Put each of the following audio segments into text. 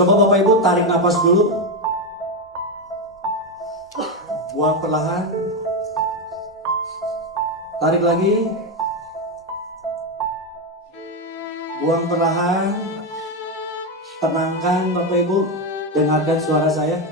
Coba Bapak Ibu tarik nafas dulu. Buang perlahan. Tarik lagi. Buang perlahan. Tenangkan Bapak Ibu. Dengarkan suara saya.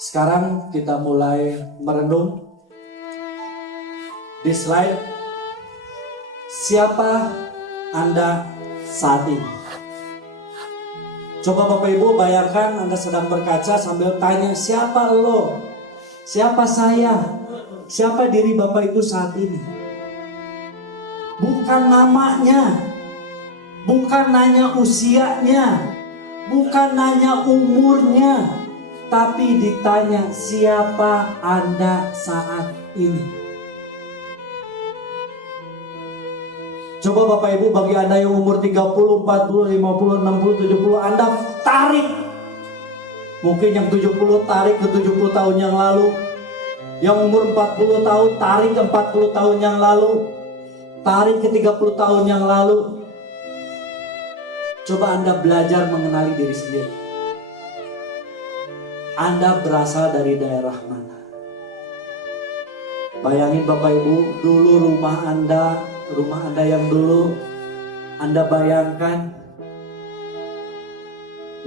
Sekarang kita mulai merenung. Di slide, siapa Anda saat ini? Coba Bapak Ibu bayangkan Anda sedang berkaca sambil tanya, siapa lo? Siapa saya? Siapa diri Bapak Ibu saat ini? Bukan namanya, bukan nanya usianya, bukan nanya umurnya, tapi ditanya siapa Anda saat ini. Coba Bapak Ibu bagi Anda yang umur 30, 40, 50, 60, 70, Anda tarik. Mungkin yang 70 tarik ke 70 tahun yang lalu. Yang umur 40 tahun tarik ke 40 tahun yang lalu. Tarik ke 30 tahun yang lalu. Coba Anda belajar mengenali diri sendiri. Anda berasal dari daerah mana? Bayangin Bapak Ibu, dulu rumah Anda yang dulu Anda bayangkan.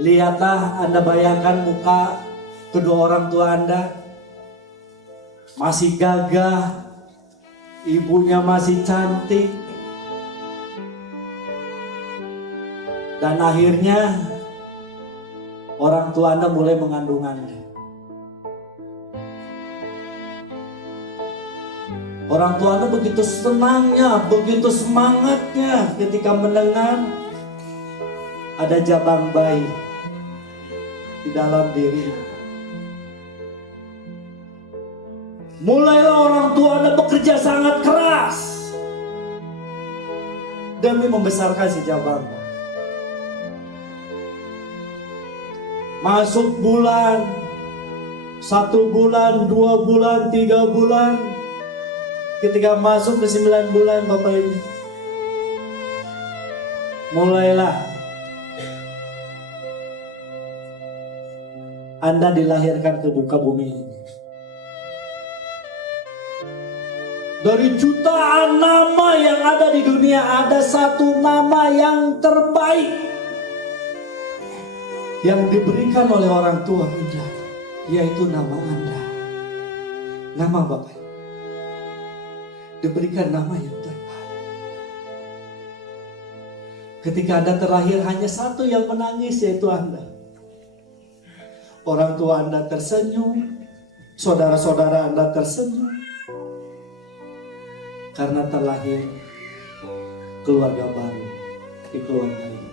Lihatlah, Anda bayangkan muka kedua orang tua Anda. Masih gagah, ibunya masih cantik. Dan akhirnya orang tua Anda mulai mengandung Anda. Orang tua Anda begitu senangnya, begitu semangatnya ketika mendengar ada jabang bayi di dalam diri. Mulailah orang tua Anda bekerja sangat keras demi membesarkan si jabang. Masuk bulan, 1 bulan, 2 bulan, 3 bulan. Ketika masuk ke 9 bulan Bapak Ibu, mulailah Anda dilahirkan ke muka bumi ini. Dari jutaan nama yang ada di dunia, ada satu nama yang terbaik yang diberikan oleh orang tua Anda, yaitu nama Anda. Nama Bapak Ibu diberikan nama yang terbaik. Ketika Anda terlahir, hanya satu yang menangis, yaitu Anda. Orang tua Anda tersenyum, saudara-saudara Anda tersenyum, karena terlahir keluarga baru di keluarga ini.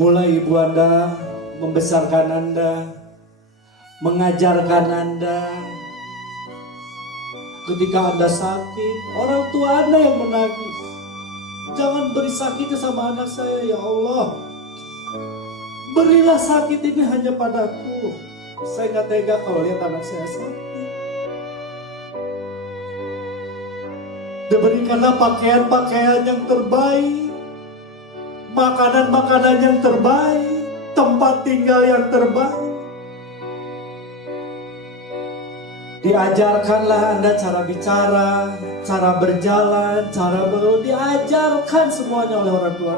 Mulai ibu Anda membesarkan Anda, mengajarkan Anda. Ketika Anda sakit, orang tua Anda yang menangis. Jangan beri sakit sama anak saya, ya Allah. Berilah sakit ini hanya padaku. Saya gak tega kalau lihat anak saya sakit. Diberikanlah pakaian-pakaian yang terbaik, makanan-makanan yang terbaik, tempat tinggal yang terbaik. Diajarkanlah Anda cara bicara, cara berjalan, cara diajarkan semuanya oleh orang tua.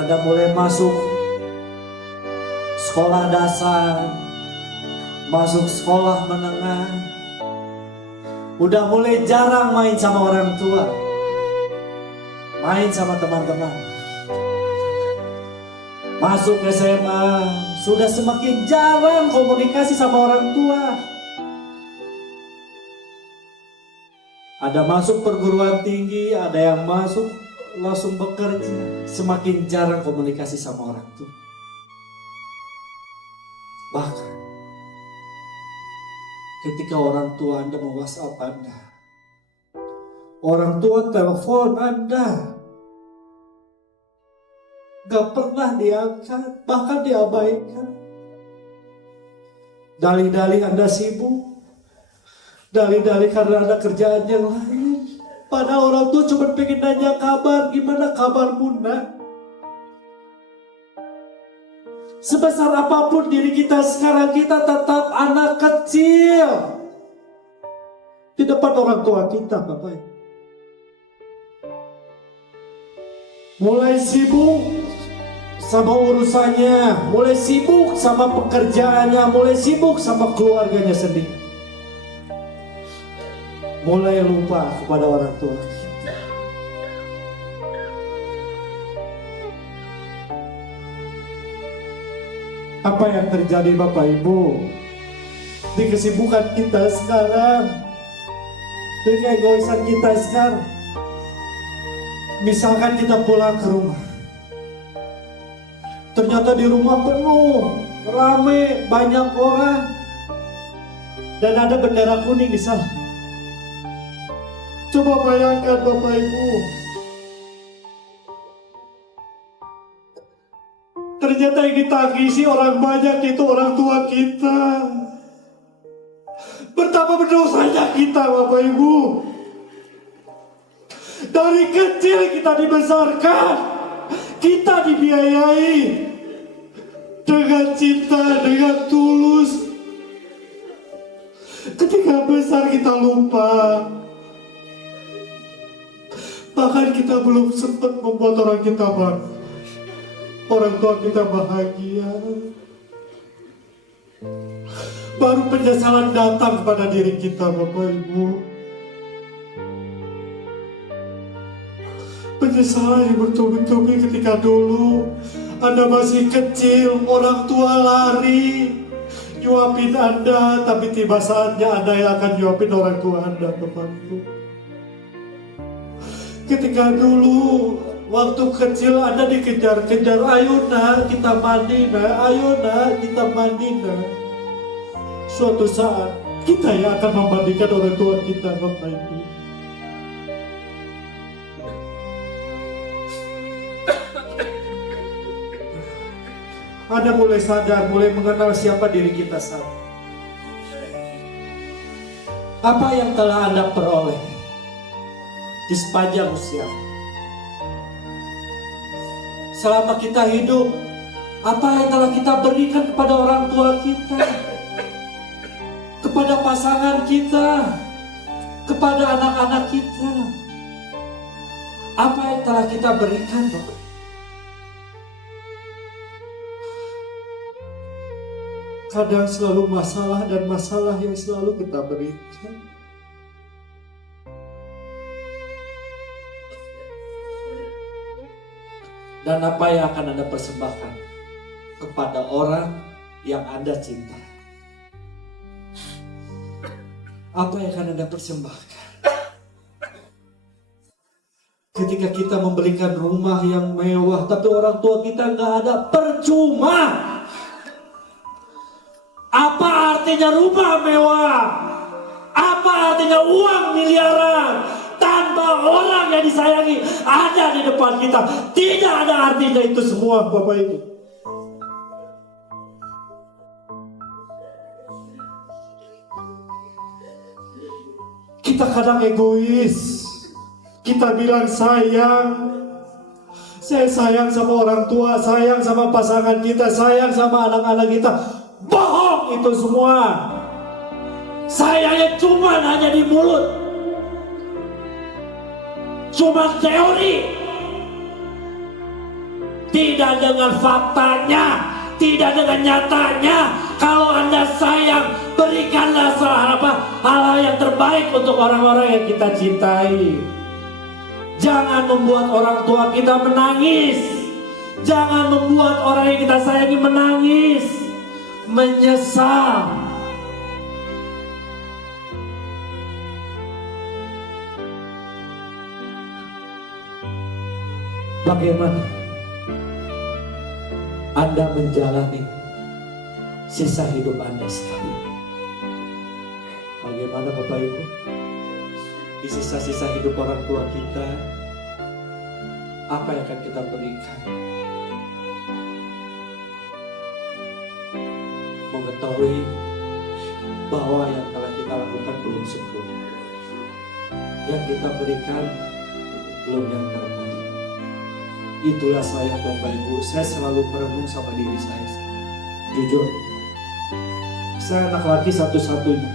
Anda mulai masuk sekolah dasar, masuk sekolah menengah. Udah mulai jarang main sama orang tua, main sama teman-teman. Masuk SMA, sudah semakin jarang komunikasi sama orang tua. Ada masuk perguruan tinggi, ada yang masuk langsung bekerja. Semakin jarang komunikasi sama orang tua. Bahkan ketika orang tua Anda WhatsApp Anda, orang tua telepon Anda, gak pernah diangkat, bahkan diabaikan. Dalih-dalih Anda sibuk, Dalih-dalih karena ada kerjaan yang lain. Padahal orang tua cuma pengen nanya kabar, gimana kabarmu nak? Sebesar apapun diri kita sekarang, kita tetap anak kecil di depan orang tua kita, Bapak. Mulai sibuk sama urusannya, mulai sibuk sama pekerjaannya, mulai sibuk sama keluarganya sendiri. Mulai lupa kepada orang tua. Apa yang terjadi Bapak Ibu di kesibukan kita sekarang, di keegoisan kita sekarang? Misalkan kita pulang ke rumah, ternyata di rumah penuh, rame, banyak orang, dan ada bendera kuning di sana. Coba bayangkan Bapak Ibu, ternyata yang ditangisi orang banyak itu orang tua kita. Betapa berdosanya kita Bapak Ibu. Dari kecil kita dibesarkan, kita dibiayai dengan cinta, dengan tulus. Ketika besar kita lupa. Bahkan kita belum sempat membuat orang kita bangga, orang tua kita bahagia. Baru penyesalan datang pada diri kita Bapak Ibu. Penyesalan yang bertubi-tubi ketika dulu Anda masih kecil, orang tua lari nyuapin Anda, tapi tiba saatnya Anda yang akan nyuapin orang tua Anda Bapak Ibu. Ketika dulu waktu kecil Anda dikejar-kejar, ayo nak kita mandi nak, ayo nak kita mandi nak. Suatu saat kita yang akan memandikan orang tua kita Bapak Ibu. Anda mulai sadar, mulai mengenal siapa diri kita saat. Apa yang telah Anda peroleh di sepanjang usia. Selama kita hidup, apa yang telah kita berikan kepada orang tua kita, kepada pasangan kita, kepada anak-anak kita. Apa yang telah kita berikan, Bapak? Kadang selalu masalah dan masalah yang selalu kita berikan. Dan apa yang akan Anda persembahkan kepada orang yang Anda cinta? Apa yang akan Anda persembahkan? Ketika kita memberikan rumah yang mewah, tapi orang tua kita nggak ada, percuma. Apa artinya rumah mewah? Apa artinya uang miliaran? Tanpa orang yang disayangi ada di depan kita, tidak ada artinya itu semua Bapak Ibu. Kita kadang egois. Kita bilang sayang. Saya sayang sama orang tua, sayang sama pasangan kita, sayang sama anak-anak kita. Bohong itu semua. Sayangnya cuma hanya di mulut, cuma teori, tidak dengan faktanya, tidak dengan nyatanya. Kalau Anda sayang, berikanlah hal-hal yang terbaik untuk orang-orang yang kita cintai. Jangan membuat orang tua kita menangis. Jangan membuat orang yang kita sayangi menangis, menyesal. Bagaimana Anda menjalani sisa hidup Anda sekarang? Bagaimana Bapak Ibu? Di sisa-sisa hidup orang tua kita, apa yang akan kita berikan? Mengetahui bahwa yang telah kita lakukan belum sebelumnya. Yang kita berikan belum yang terbaik. Itulah saya Bapak Ibu, saya selalu merenung sama diri saya. Jujur, saya anak laki satu-satunya,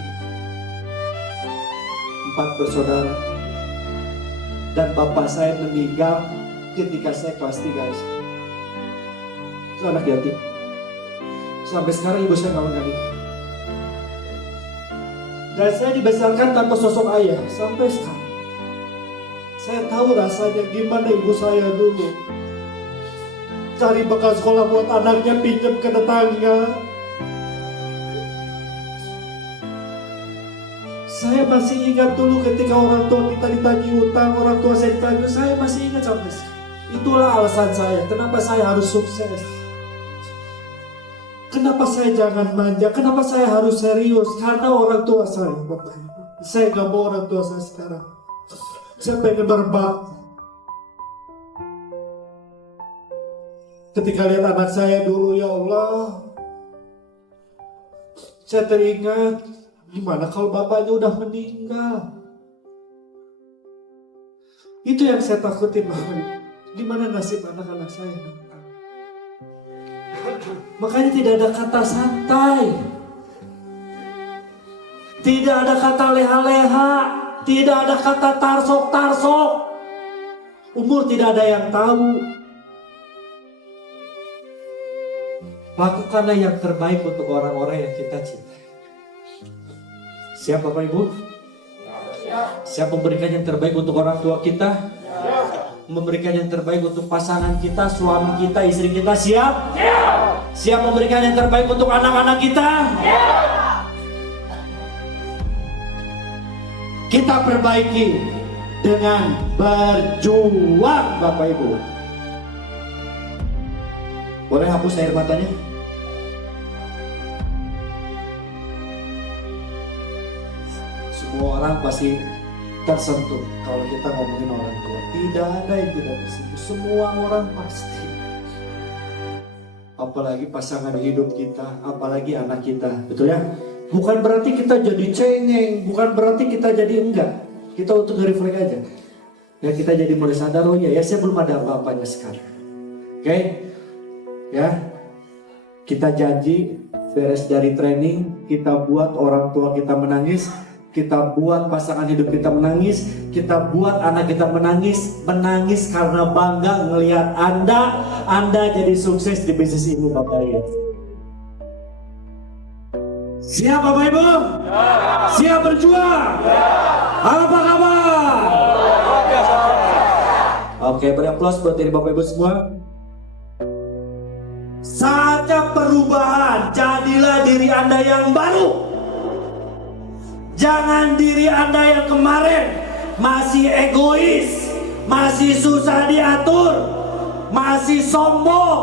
4 bersaudara, dan bapak saya meninggal ketika saya kelas 3 SD. Saya anak yatim. Sampai sekarang ibu saya nggak menikah. Dan saya dibesarkan tanpa sosok ayah sampai sekarang. Saya tahu rasanya gimana ibu saya dulu cari bekal sekolah buat anaknya, pinjam ke tetangga. Saya masih ingat dulu ketika orang tua kita ditagih utang, orang tua saya ditagih, saya masih ingat sampai sekarang. Itulah alasan saya, kenapa saya harus sukses. Kenapa saya jangan manja, kenapa saya harus serius, karena orang tua saya, Bapak Ibu. Saya gak mau orang tua saya sekarang. Saya pengen berbakti. Ketika lihat anak saya dulu, ya Allah, saya teringat, gimana kalau bapaknya udah meninggal? Itu yang saya takutin, Bapak. Gimana nasib anak-anak saya? Makanya tidak ada kata santai, tidak ada kata leha-leha, tidak ada kata tarsok-tarsok. Umur tidak ada yang tahu. Lakukanlah yang terbaik untuk orang-orang yang kita cintai. Siap Bapak Ibu? Siap memberikan yang terbaik untuk orang tua kita? Memberikan yang terbaik untuk pasangan kita, suami kita, istri kita? Siap? Siap memberikan yang terbaik untuk anak-anak kita? Kita perbaiki dengan berjuang, Bapak Ibu. Boleh hapus air matanya? Semua orang pasti tersentuh kalau kita ngomongin orang tua. Tidak ada yang tidak tersentuh. Semua orang pasti. Apalagi pasangan hidup kita, apalagi anak kita. Betul ya? Bukan berarti kita jadi cengeng, bukan berarti kita jadi enggak. Kita untuk reflect aja. Ya kita jadi mulai sadar, oh ya saya belum ada apa-apanya sekarang. Oke? Ya. Kita janji beres dari training, kita buat orang tua kita menangis. Kita buat pasangan hidup kita menangis, kita buat anak kita menangis karena bangga ngelihat Anda jadi sukses di bisnis ibu Bapak Ibu. Siap Bapak Ibu? Ya. Siap berjuang? Ya. Apa kabar? Ya. Oke, beri aplaus buat diri Bapak Ibu semua. Saatnya perubahan, jadilah diri Anda yang baru. Jangan diri Anda yang kemarin masih egois, masih susah diatur, masih sombong.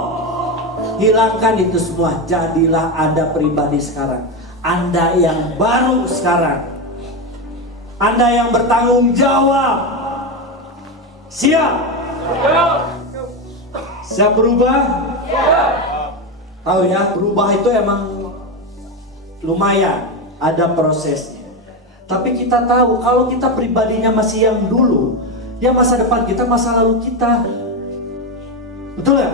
Hilangkan itu semua, jadilah Anda pribadi sekarang. Anda yang baru sekarang. Anda yang bertanggung jawab. Siap? Siap berubah? Tahu ya, berubah itu emang lumayan, ada prosesnya. Tapi kita tahu kalau kita pribadinya masih yang dulu, ya masa depan kita, masa lalu kita. Betul ya?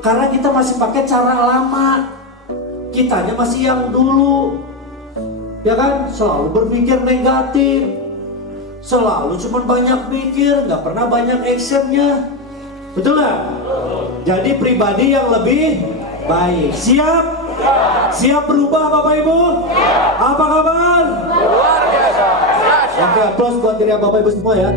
Karena kita masih pakai cara lama. Kitanya masih yang dulu. Ya kan? Selalu berpikir negatif. Selalu cuma banyak mikir, gak pernah banyak actionnya. Betul ya? Jadi pribadi yang lebih baik. Siap? Siap berubah Bapak Ibu? Apa kabar? Luar biasa. Oke, aplaus buat diri Bapak Ibu semua ya.